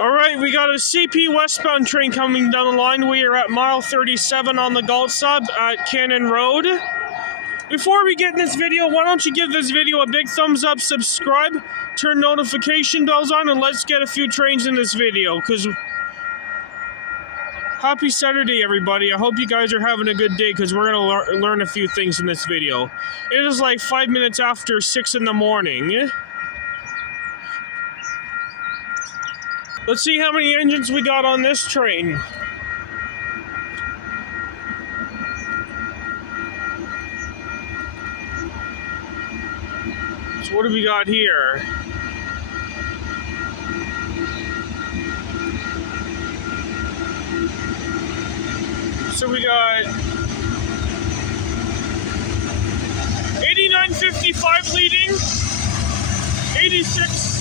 Alright, we got a CP westbound train coming down the line. We are at mile 37 on the Galt sub at Cannon Road. Before we get in this video, why don't you give this video a big thumbs up, subscribe, turn notification bells on, and let's get a few trains in this video, because happy Saturday, everybody. I hope you guys are having a good day, because we're going to learn a few things in this video. It is like 5 minutes after 6 in the morning. Let's see how many engines we got on this train. So what do we got here? So we got 8955 leading, 8610.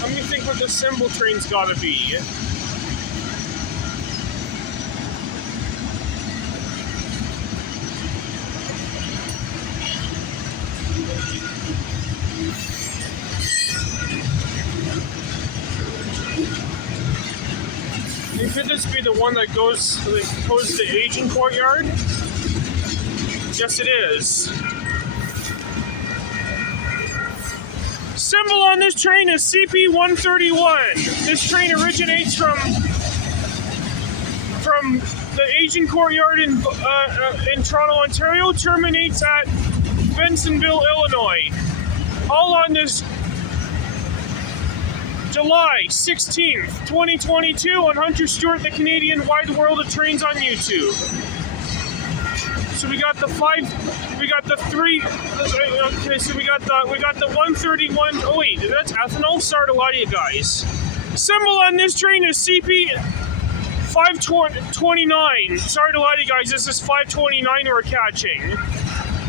Let me think what the symbol train's gotta be. Could this be the one that goes to the aging courtyard? Yes, it is. Symbol on this train is CP131. This train originates from the aging courtyard in Toronto, Ontario, terminates at Bensenville, Illinois. All on this July 16th, 2022 on Hunter Stewart, the Canadian Wide World of Trains on YouTube. So we got the we got the 131. Oh wait, that's ethanol. Sorry to lie to you guys. Symbol on this train is CP 529. Sorry to lie to you guys, this is 529 we're catching.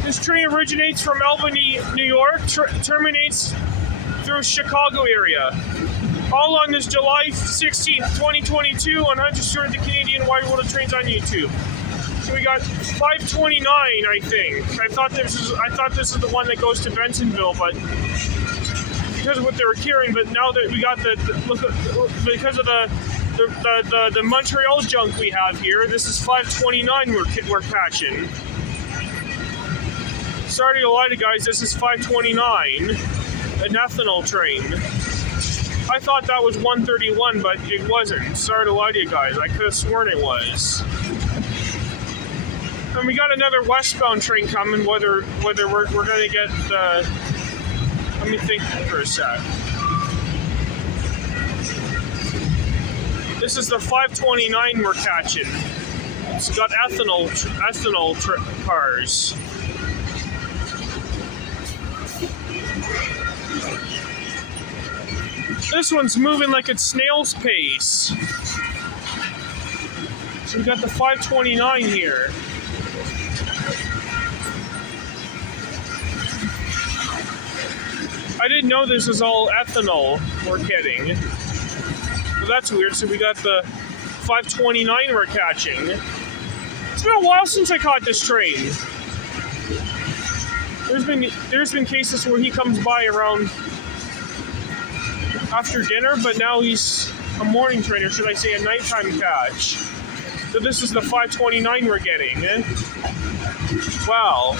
This train originates from Albany, New York, terminates through Chicago area. All on this July 16th, 2022 on Hunter Stewart, the Canadian Wide World of Trains on YouTube. So we got 529, I think. I thought this is the one that goes to Bensenville, but because of what they were carrying. But now that we got because of the Montreal junk we have here, this is 529 we're catching. Sorry to lie to you guys, this is 529, an ethanol train. I thought that was 131, but it wasn't. Sorry to lie to you guys. I could have sworn it was. And we got another westbound train coming. Whether we're gonna get the. Let me think for a sec. This is the 529 we're catching. It's got ethanol cars. This one's moving like it's snail's pace. So we got the 529 here. I didn't know this was all ethanol we're getting. Well, that's weird. So we got the 529 we're catching. It's been a while since I caught this train. There's been cases where he comes by around after dinner, but now he's a morning train, or should I say a nighttime catch. So this is the 529 we're getting. Wow.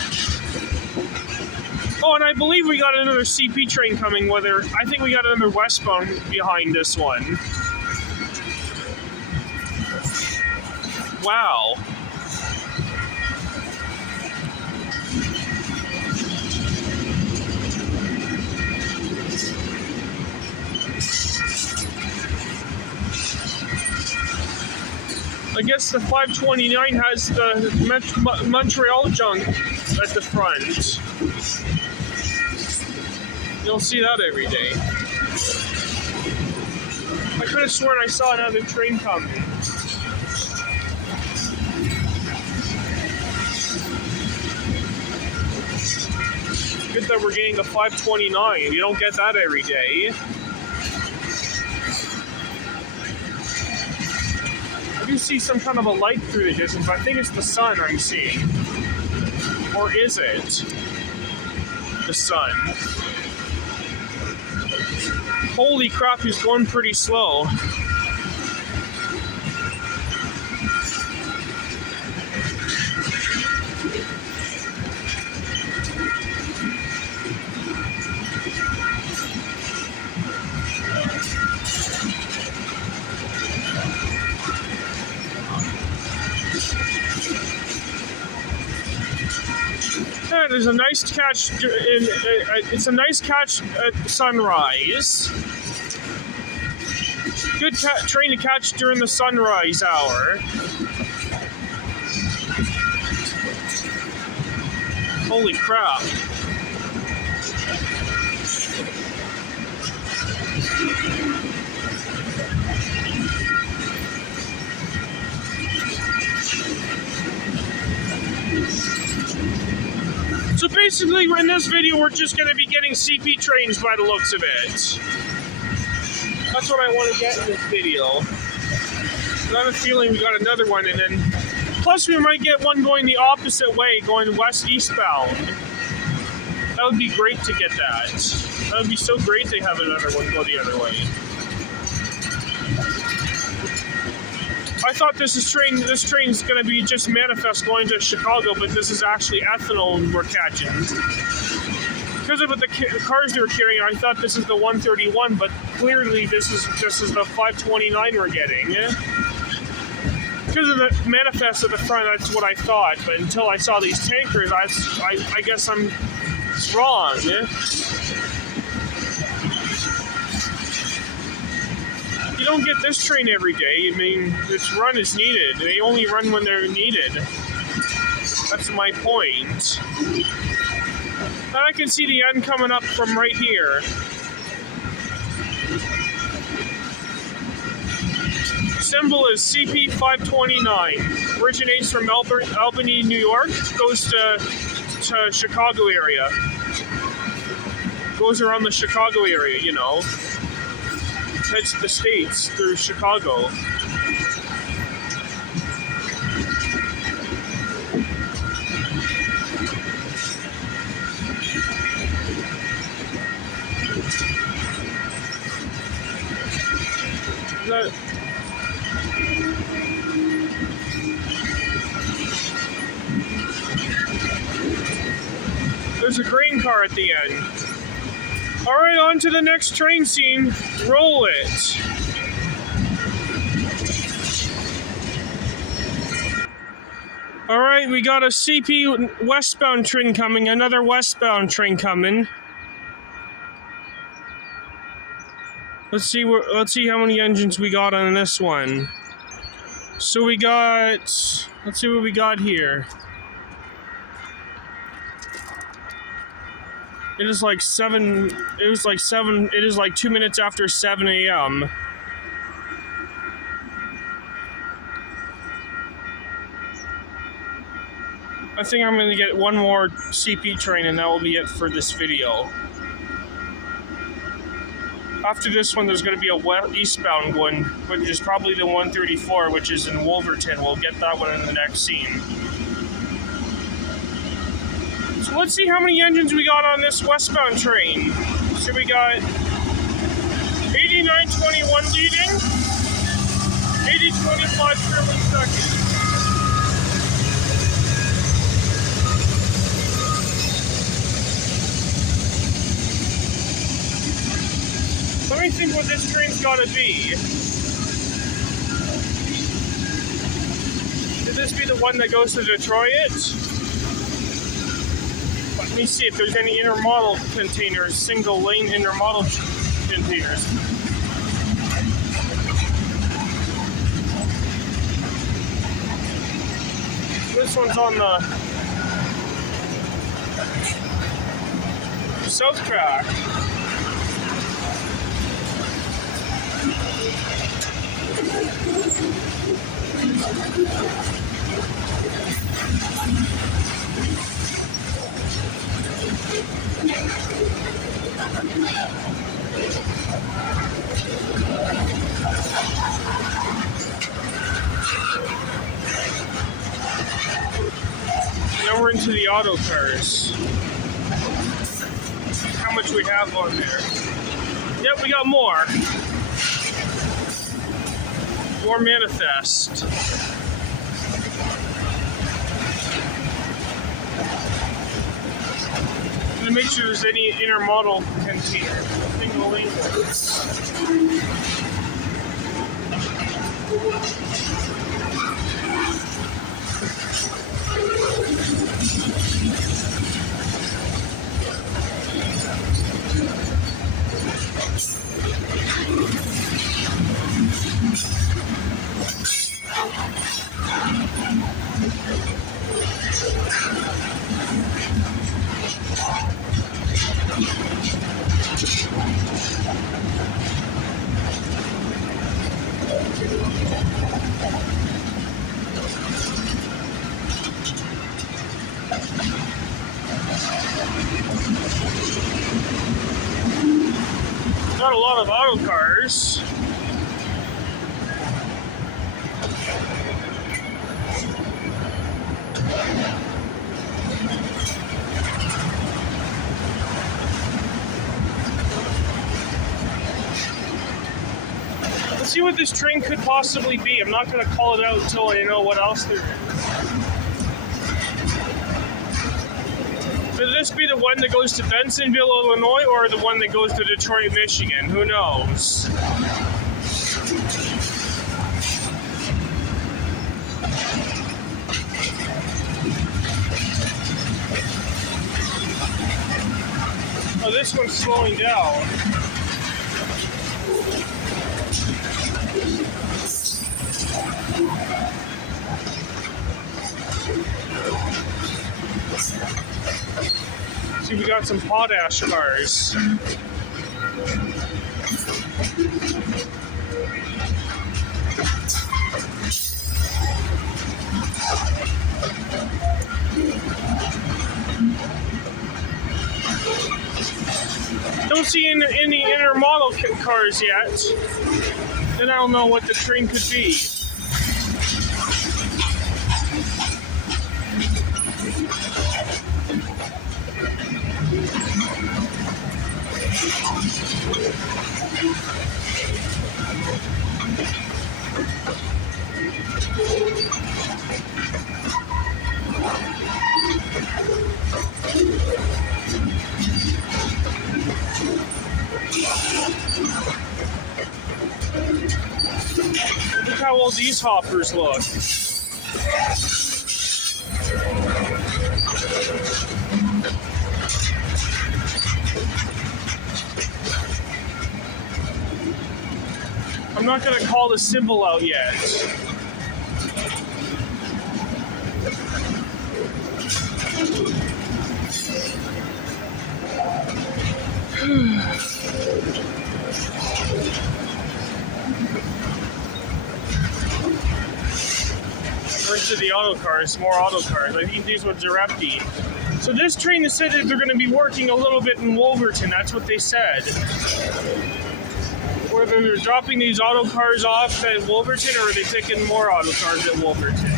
Oh, and I believe we got another CP train coming. I think we got another westbound behind this one. Wow. I guess the 529 has the Montreal junk at the front. You don't see that every day. I could have sworn I saw another train coming. Good that we're getting the 529. You don't get that every day. I do see some kind of a light through the distance, but I think it's the sun I'm seeing. Or is it the sun? Holy crap, he's going pretty slow. There's a nice catch. It's a nice catch at sunrise. Good train to catch during the sunrise hour. Holy crap. So basically, in this video, we're just going to be getting CP trains by the looks of it. That's what I want to get in this video. I have a feeling we got another one, and then plus we might get one going the opposite way, going west eastbound. That would be great to get that. That would be so great to have another one go the other way. I thought this train's going to be just manifest going to Chicago, but this is actually ethanol we're catching. Because of the cars they were carrying, I thought this is the 131, but clearly this is the 529 we're getting. Because of the manifest at the front, that's what I thought. But until I saw these tankers, I guess I'm wrong. You don't get this train every day. I mean, this run is needed. They only run when they're needed. That's my point. And I can see the end coming up from right here. Symbol is CP529. Originates from Albany, New York. Goes to Chicago area. Goes around the Chicago area, you know. Heads to the States through Chicago. There's a grain car at the end. All right, on to the next train scene. Roll it. All right, we got a CP westbound train coming, another westbound train coming. Let's see how many engines we got on this one. So we got, let's see what we got here. It is like 2 minutes after 7 a.m. I think I'm going to get one more CP train and that will be it for this video. After this one, there's going to be a eastbound one, which is probably the 134, which is in Wolverton. We'll get that one in the next scene. So let's see how many engines we got on this westbound train. So we got 8921 leading, 8025 turbo second. Let me think what this train's gotta be. Could this be the one that goes to Detroit? Let me see if there's any intermodal containers, single lane intermodal containers. This one's on the south track. Now we're into the auto cars. How much we have on there? Yep, we got more. More manifest. I'm gonna make sure there's any intermodal container. Single lane. Not a lot of auto cars. Let's see what this train could possibly be. I'm not going to call it out until I know what else there is. Could this be the one that goes to Bensenville, Illinois, or the one that goes to Detroit, Michigan? Who knows? Oh, this one's slowing down. See, we got some potash cars. Don't see any intermodal cars yet. Then I don't know what the train could be. Look how old these hoppers look. I'm not going to call the symbol out yet. We're into the auto cars, more auto cars. I think these ones are empty. So this train has said that they're going to be working a little bit in Wolverton. That's what they said. Whether they're dropping these auto cars off at Wolverton or are they taking more auto cars at Wolverton?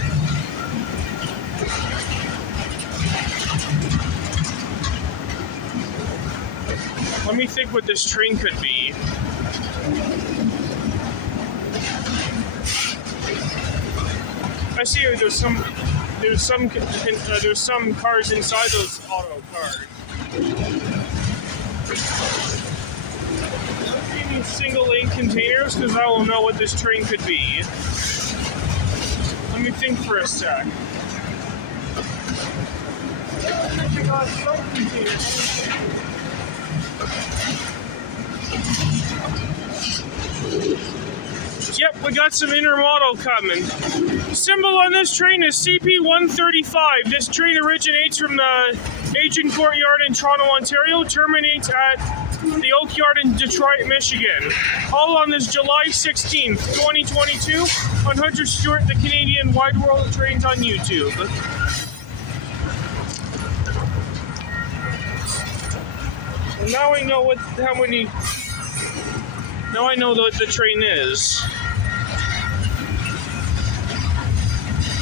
Let me think what this train could be. I see there's some cars inside those auto cars. Single lane containers because I will know what this train could be. Let me think for a sec. Yep, we got some intermodal coming. Symbol on this train is CP135. This train originates from the Agent Courtyard in Toronto, Ontario, terminates at the Oak Yard in Detroit, Michigan. All on this July 16th, 2022 on Hunter Stewart, the Canadian Wide World of Trains on YouTube. And now I know how many. Now I know what the train is.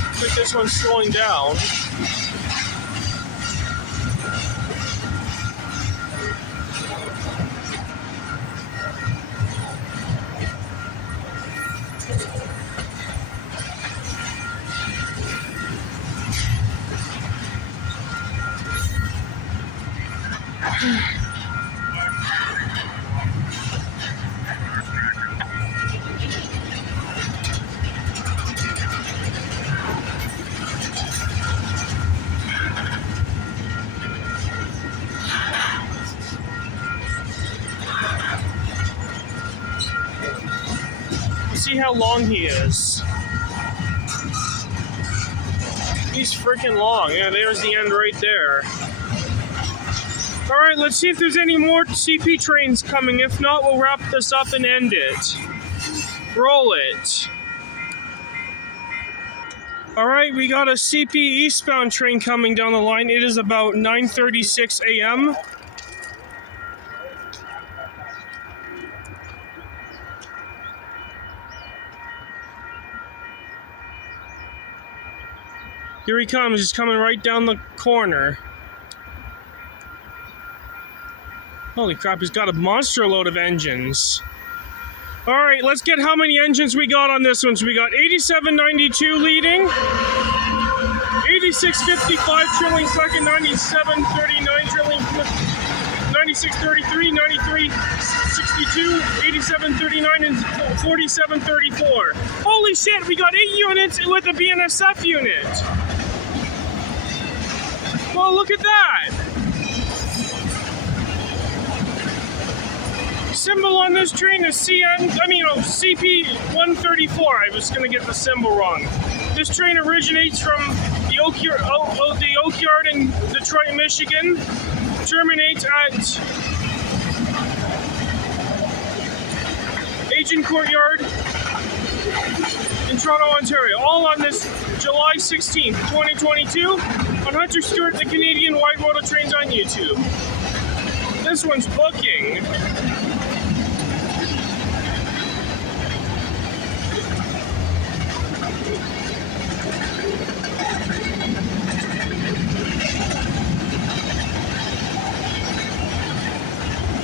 I think this one's slowing down. See how long he is. He's freaking long. Yeah, there's the end right there. Alright, let's see if there's any more CP trains coming. If not, we'll wrap this up and end it. Roll it. Alright, we got a CP Eastbound train coming down the line. It is about 9:36 a.m. Here he comes. He's coming right down the corner. Holy crap, he's got a monster load of engines. Alright, let's get how many engines we got on this one. So we got 8792 leading, 8655 trailing second, 9739 trailing, 9633, 9362, 8739, and 4734. Holy shit, we got 8 units with a BNSF unit. Well, look at that. Symbol on this train is CP134. I was going to get the symbol wrong. This train originates from the Oak Yard in Detroit, Michigan. Terminates at Agent Courtyard in Toronto, Ontario. All on this July 16th, 2022 on Hunter Stewart, the Canadian Wide Model Trains on YouTube. This one's booking.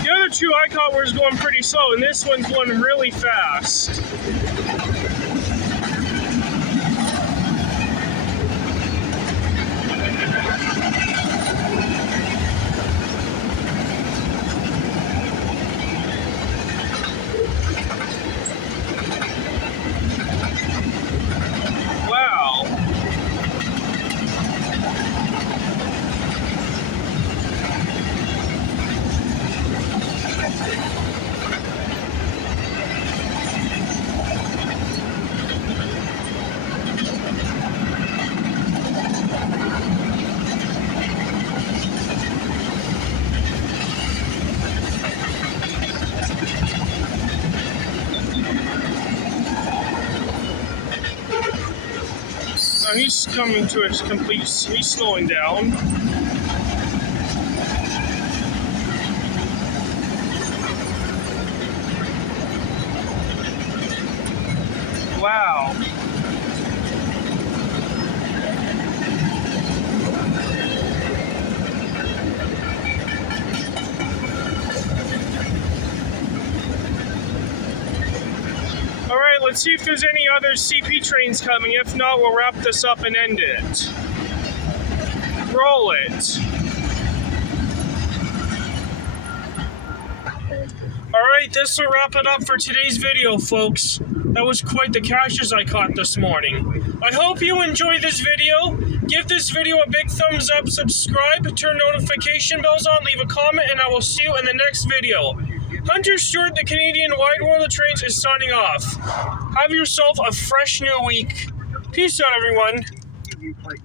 The other two I caught was going pretty slow, and this one's going really fast. He's coming to a complete, he's slowing down. Wow. Alright, let's see if there's any other CP trains coming. If not, we'll wrap this up and end it. Roll it. Alright, this will wrap it up for today's video, folks. That was quite the caches I caught this morning. I hope you enjoyed this video. Give this video a big thumbs up, subscribe, turn notification bells on, leave a comment, and I will see you in the next video. Hunter Stewart, the Canadian Wide World of Trains, is signing off. Have yourself a fresh new week. Peace out, everyone.